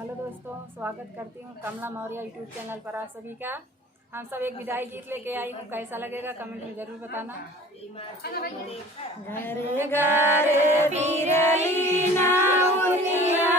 हेलो दोस्तों, स्वागत करती हूँ कमला मौर्य यूट्यूब चैनल पर आप सभी का। हम सब एक विदाई गीत लेके आई हूँ, कैसा लगेगा कमेंट में जरूर बताना। घरे घरे बिरली नाउनिया